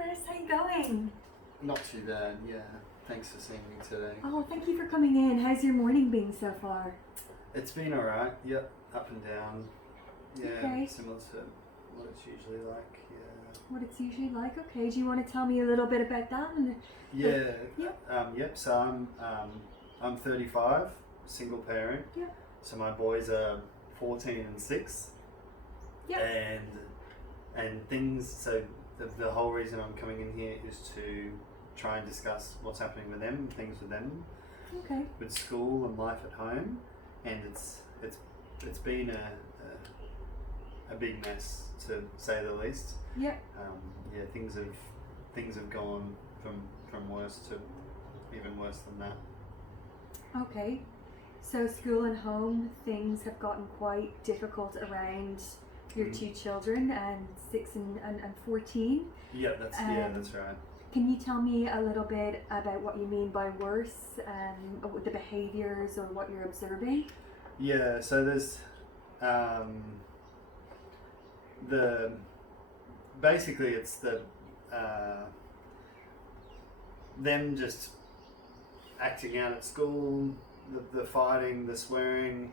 Chris, how you going? Not too bad, yeah. Thanks for seeing me today. Oh, thank you for coming in. How's your morning been so far? It's been alright, yep, up and down. Yeah, Okay. similar to what it's usually like, yeah. What it's usually like? Okay, do you want to tell me a little bit about that? Yeah, Yep. so I'm 35, single parent. Yep. So my boys are 14 and 6. Yep. And things, so the whole reason I'm coming in here is to try and discuss what's happening with them, things with them, Okay. with school and life at home, and it's been a big mess, to say the least. Yep. Yeah, things have gone from worse to even worse than that. Okay. So school and home, things have gotten quite difficult around your two children, 6 and 14. Yeah, that's right. Can you tell me a little bit about what you mean by worse, the behaviours or what you're observing? Yeah, so there's basically it's them just acting out at school, the fighting, the swearing,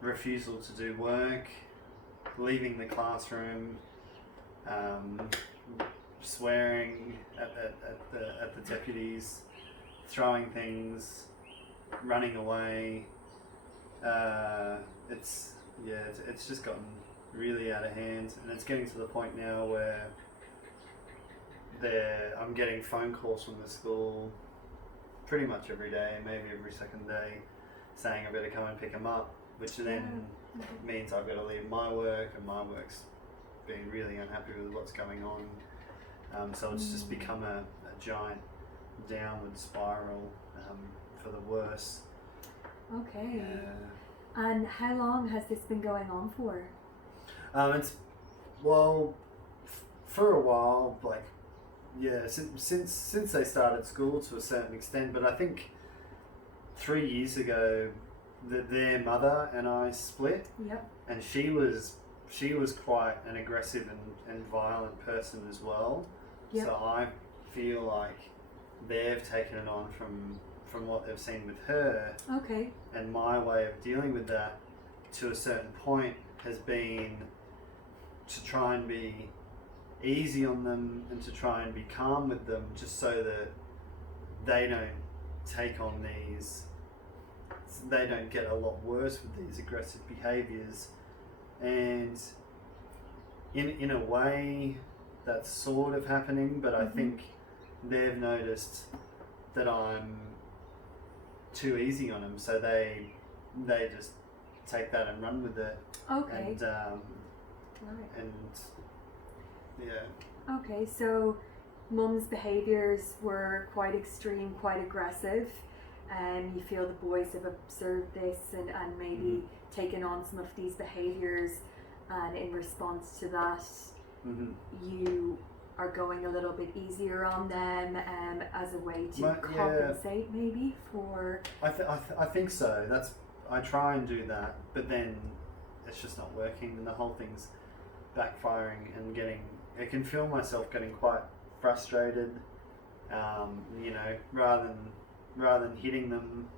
refusal to do work, leaving the classroom, swearing at the deputies, throwing things, running away. It's just gotten really out of hand, and it's getting to the point now where I'm getting phone calls from the school pretty much every day, maybe every second day, saying I better come and pick them up, which then means I've got to leave my work, and my work's being really unhappy with what's going on. So it's just become a giant downward spiral for the worse. Okay. And how long has this been going on for? For a while, since they started school to a certain extent, but I think 3 years ago, their mother and I split. Yep. And she was quite an aggressive and violent person as well. Yep. So I feel like they've taken it on from what they've seen with her. Okay. And my way of dealing with that, to a certain point, has been to try and be easy on them and to try and be calm with them, just so that they don't take on they don't get a lot worse with these aggressive behaviours. And in a way, that's sort of happening, but I think they've noticed that I'm too easy on them, so they just take that and run with it. Okay. Right. And yeah. Okay, so mum's behaviours were quite extreme, quite aggressive, and you feel the boys have observed this and maybe taken on some of these behaviours, and in response to that, you are going a little bit easier on them as a way to compensate maybe for... I think so. I try and do that, but then it's just not working, and the whole thing's backfiring, and I can feel myself getting quite frustrated, rather than hitting them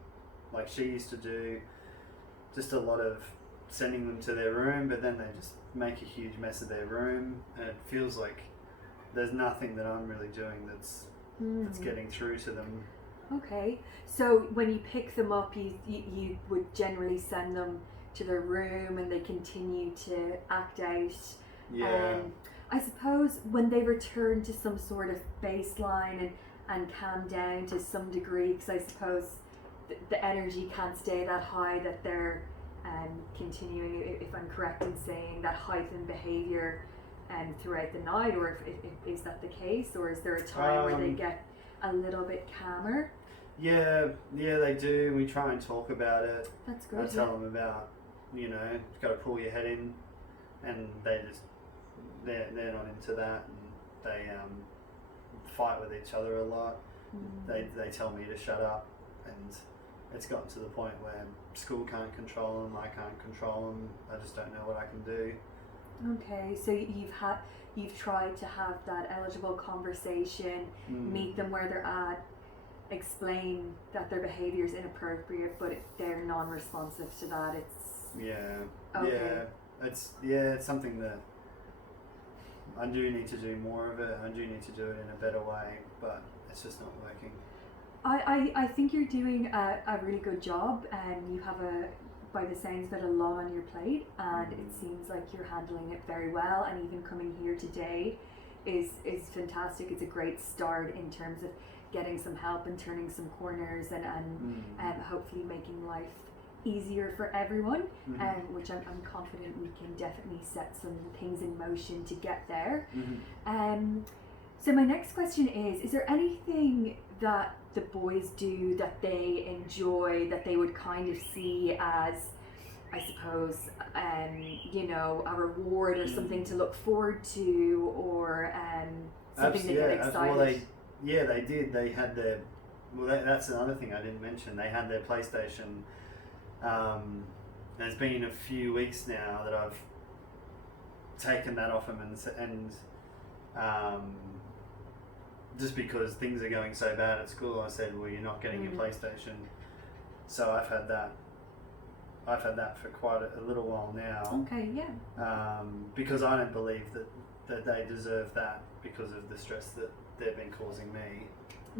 like she used to do, just a lot of sending them to their room, but then they just make a huge mess of their room, and it feels like there's nothing that I'm really doing that's getting through to them. Okay, so when you pick them up, you would generally send them to their room and they continue to act out. Yeah. I suppose when they return to some sort of baseline and calm down to some degree, because I suppose the energy can't stay that high, that they're continuing, if I'm correct in saying, that heightened behaviour throughout the night, or if is that the case, or is there a time where they get a little bit calmer? Yeah, they do. We try and talk about it. That's good. I tell them about, you've got to pull your head in, and they're not into that, and they fight with each other a lot. They tell me to shut up, and it's gotten to the point where school can't control them, I can't control them, I just don't know what I can do. Okay, so you've tried to have that eligible conversation, meet them where they're at, explain that their behaviour is inappropriate, but they're non-responsive to that. Okay. It's something that I do need to do more of it. I do need to do it in a better way, but it's just not working. I think you're doing a really good job, and you have by the sounds of it, a lot on your plate, and it seems like you're handling it very well, and even coming here today is fantastic. It's a great start in terms of getting some help and turning some corners and hopefully making life easier for everyone, which I'm confident we can definitely set some things in motion to get there. So my next question is there anything that the boys do that they enjoy, that they would kind of see as, I suppose, a reward or something to look forward to, or something they get excited? Well, they did. They had their. Well, that's another thing I didn't mention. They had their PlayStation. It's been a few weeks now that I've taken that off them, and just because things are going so bad at school, I said, well, you're not getting your PlayStation. So I've had that for quite a little while now. Okay, yeah. Because I don't believe that they deserve that because of the stress that they've been causing me.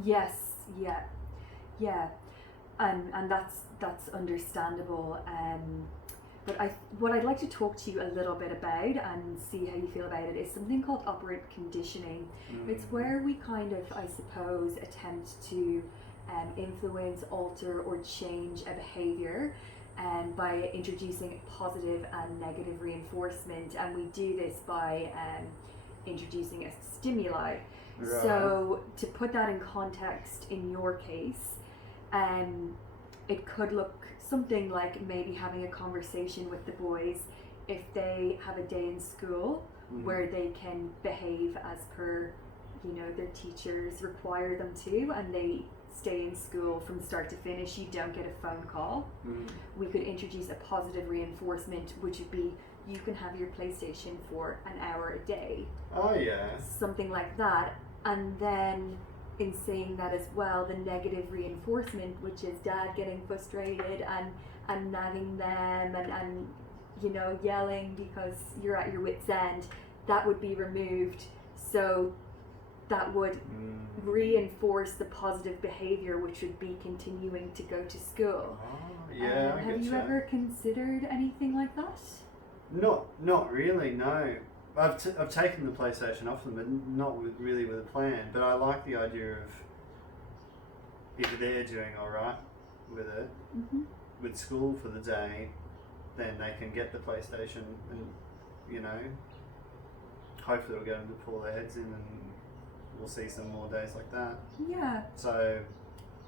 Yes, yeah. And that's understandable. But what I'd like to talk to you a little bit about and see how you feel about it is something called operant conditioning. It's where we kind of, I suppose, attempt to influence, alter, or change a behaviour by introducing positive and negative reinforcement, and we do this by introducing a stimuli. Right. So to put that in context, in your case, it could look something like maybe having a conversation with the boys if they have a day in school where they can behave as per, their teachers require them to, and they stay in school from start to finish. You don't get a phone call. We could introduce a positive reinforcement, which would be you can have your PlayStation for an hour a day. Oh yeah. Something like that. And then in saying that as well, the negative reinforcement, which is dad getting frustrated and nagging them and yelling because you're at your wit's end, that would be removed. So that would reinforce the positive behavior, which would be continuing to go to school. Oh, yeah. Have you ever considered anything like that? Not really, no. I've taken the PlayStation off them, but not really with a plan. But I like the idea of if they're doing all right with it, with school for the day, then they can get the PlayStation, and hopefully it'll get them to pull their heads in, and we'll see some more days like that. Yeah. So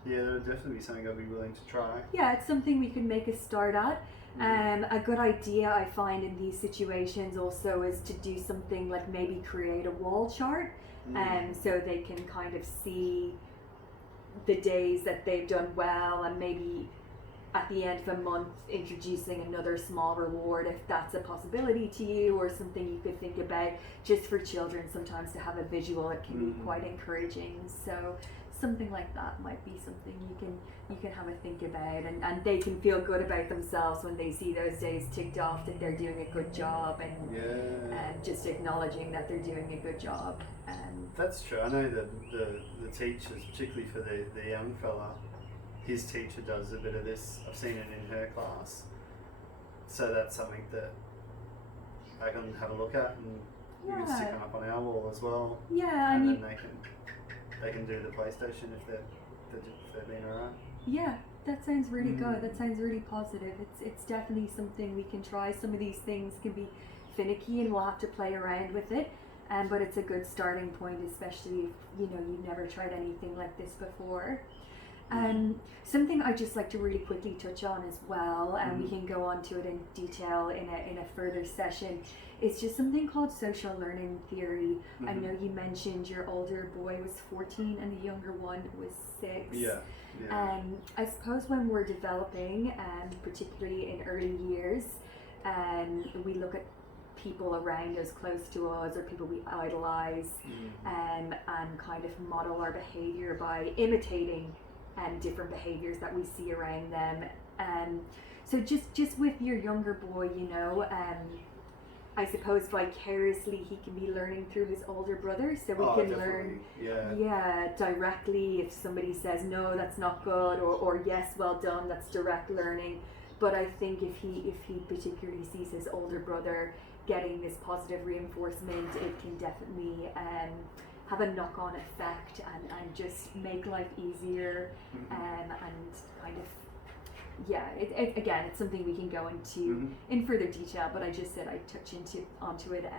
yeah, that'll definitely be something I'd be willing to try. Yeah, it's something we can make a start at. A good idea I find in these situations also is to do something like maybe create a wall chart, so they can kind of see the days that they've done well, and maybe at the end of a month introducing another small reward if that's a possibility to you, or something you could think about. Just for children, sometimes to have a visual, it can be quite encouraging. So something like that might be something you can have a think about, and they can feel good about themselves when they see those days ticked off, that they're doing a good job, and just acknowledging that they're doing a good job. That's true. I know that the teachers, particularly for the young fella, his teacher does a bit of this. I've seen it in her class, so that's something that I can have a look at, and we can stick them up on our wall as well. Yeah, and then they can do the PlayStation if they've been alright. Yeah, that sounds really good. That sounds really positive. It's definitely something we can try. Some of these things can be finicky, and we'll have to play around with it. But it's a good starting point, especially if you've never tried anything like this before. Something I'd just like to really quickly touch on as well, and we can go on to it in detail in a further session, is just something called social learning theory. I know you mentioned your older boy was 14 and the younger one was 6. Yeah. I suppose when we're developing, particularly in early years, we look at people around us, close to us, or people we idolize, and kind of model our behavior by imitating different behaviors that we see around them. So just with your younger boy, you know, I suppose vicariously he can be learning through his older brother, so we can learn directly if somebody says no, that's not good, or yes, well done, that's direct learning. But I think if he particularly sees his older brother getting this positive reinforcement, it can definitely have a knock-on effect and just make life easier, and kind of, again, it's something we can go into in further detail, but I just said I'd touch onto it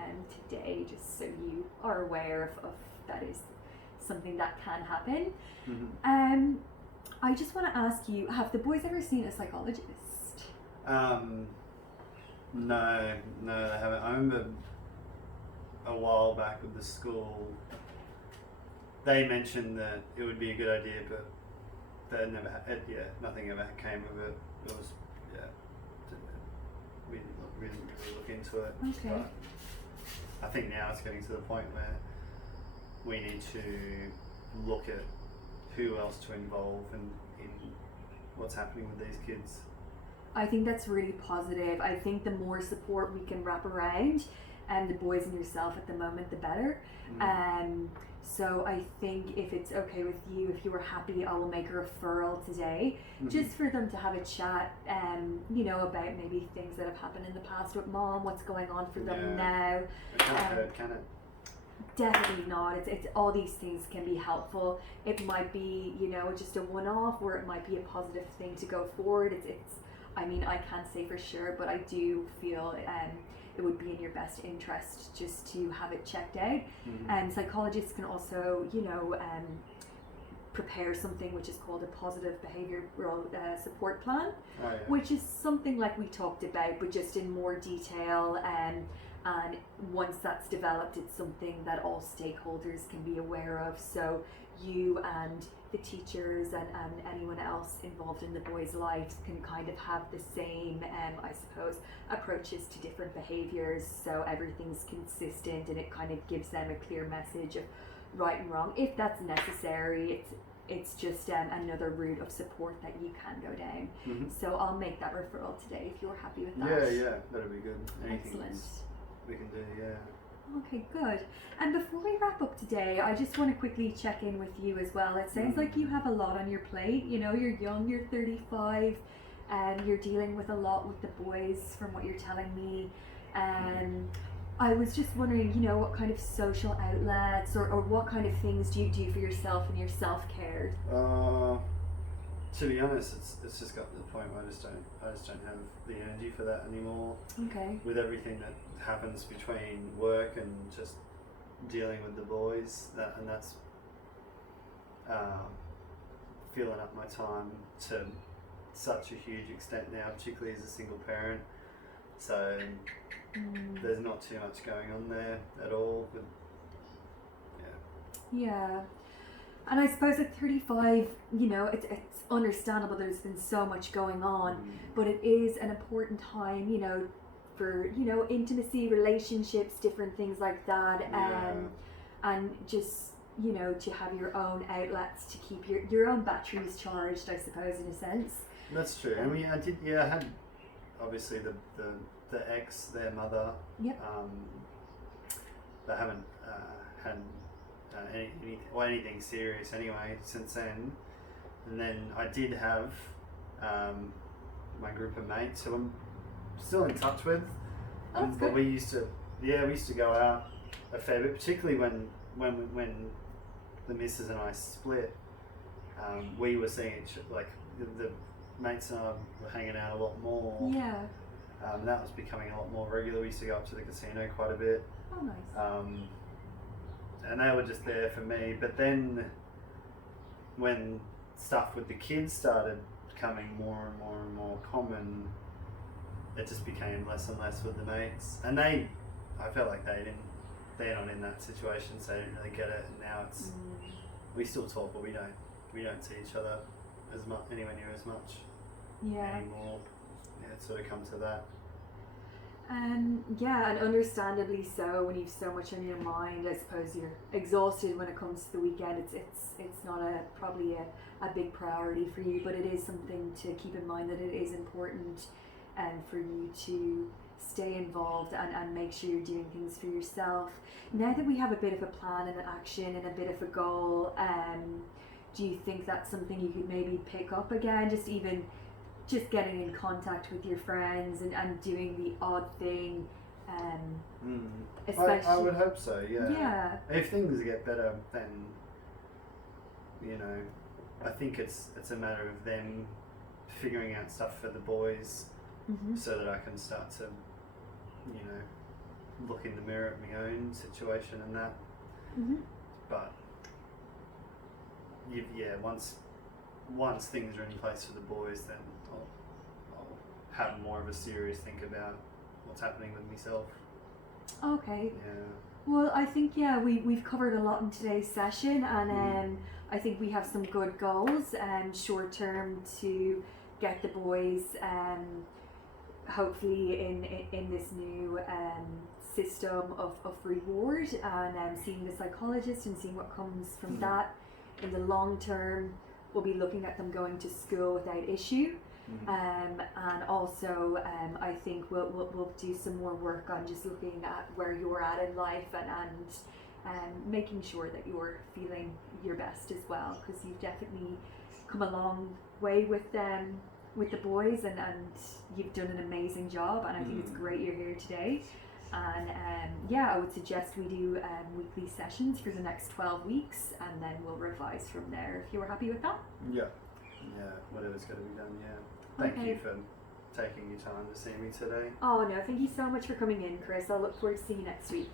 today, just so you are aware of that is something that can happen. I just want to ask you, have the boys ever seen a psychologist? No, they haven't. I remember a while back with the school, they mentioned that it would be a good idea, but they never had, nothing ever came of it. It was, we didn't really look into it. Okay. But I think now it's getting to the point where we need to look at who else to involve in what's happening with these kids. I think that's really positive. I think the more support we can wrap around the boys and yourself at the moment, the better. So I think if it's okay with you, if you were happy, I will make a referral today, just for them to have a chat, you know, about maybe things that have happened in the past with mom, what's going on for them now. It can't hurt, can it? Definitely not. It's all these things can be helpful. It might be, you know, just a one-off, or it might be a positive thing to go forward. It's I mean, I can't say for sure, but I do feel it would be in your best interest just to have it checked out. And psychologists can also, you know, prepare something which is called a positive behavioural support plan, which is something like we talked about, but just in more detail. And once that's developed, it's something that all stakeholders can be aware of. So you and the teachers and anyone else involved in the boys' lives can kind of have the same, I suppose, approaches to different behaviours, so everything's consistent and it kind of gives them a clear message of right and wrong. If that's necessary, it's just another route of support that you can go down. So I'll make that referral today if you're happy with that. Yeah, that'd be good. Anything Excellent. we can do, Okay, good. And before we wrap up today, I just want to quickly check in with you as well. It sounds like you have a lot on your plate. You know, you're young, you're 35, and you're dealing with a lot with the boys from what you're telling me. I was just wondering, you know, what kind of social outlets or what kind of things do you do for yourself and your self-care? To be honest, it's just got to the point where I just don't have the energy for that anymore. Okay. With everything that happens between work and just dealing with the boys, that's filling up my time to such a huge extent now, particularly as a single parent. So there's not too much going on there at all. But, yeah. And I suppose at 35, you know, it's understandable there's been so much going on, but it is an important time, you know, for, you know, intimacy, relationships, different things like that, and just, you know, to have your own outlets to keep your own batteries charged, I suppose, in a sense. That's true. I mean, I had obviously the ex, their mother. Yep. They haven't had anything serious anyway since then. And then I did have my group of mates who I'm still in touch with. But we used to go out a fair bit, particularly when the missus and I split. We were seeing like the mates and I were hanging out a lot more. Yeah. That was becoming a lot more regular. We used to go up to the casino quite a bit. Oh, nice. And they were just there for me. But then when stuff with the kids started becoming more and more and more common, it just became less and less with the mates. And I felt like they're not in that situation, so they didn't really get it. And now it's, we still talk, but we don't see each other as much, anywhere near as much anymore. Yeah, it's sort of come to that. Yeah, and understandably so. When you've so much on your mind, I suppose you're exhausted when it comes to the weekend. It's not probably a big priority for you, but it is something to keep in mind that it is important, for you to stay involved and make sure you're doing things for yourself. Now that we have a bit of a plan and an action and a bit of a goal, do you think that's something you could maybe pick up again? Just getting in contact with your friends and doing the odd thing, especially. I would hope so. Yeah. Yeah. If things get better, then I think it's a matter of them figuring out stuff for the boys, so that I can start to, look in the mirror at my own situation and that. But once things are in place for the boys, then I'll have more of a serious think about what's happening with myself. Okay. Yeah. Well, I think we've covered a lot in today's session, and I think we have some good goals. Short term to get the boys, hopefully in this new system of reward, and seeing the psychologist and seeing what comes from that. In the long term, we'll be looking at them going to school without issue. And also I think we'll do some more work on just looking at where you're at in life and making sure that you're feeling your best as well, because you've definitely come a long way with the boys, and you've done an amazing job, and I think it's great you're here today. And I would suggest we do weekly sessions for the next 12 weeks, and then we'll revise from there if you were happy with that. Yeah, whatever's got to be done. Thank you for taking your time to see me today. Oh no, thank you so much for coming in, Chris. I'll look forward to seeing you next week.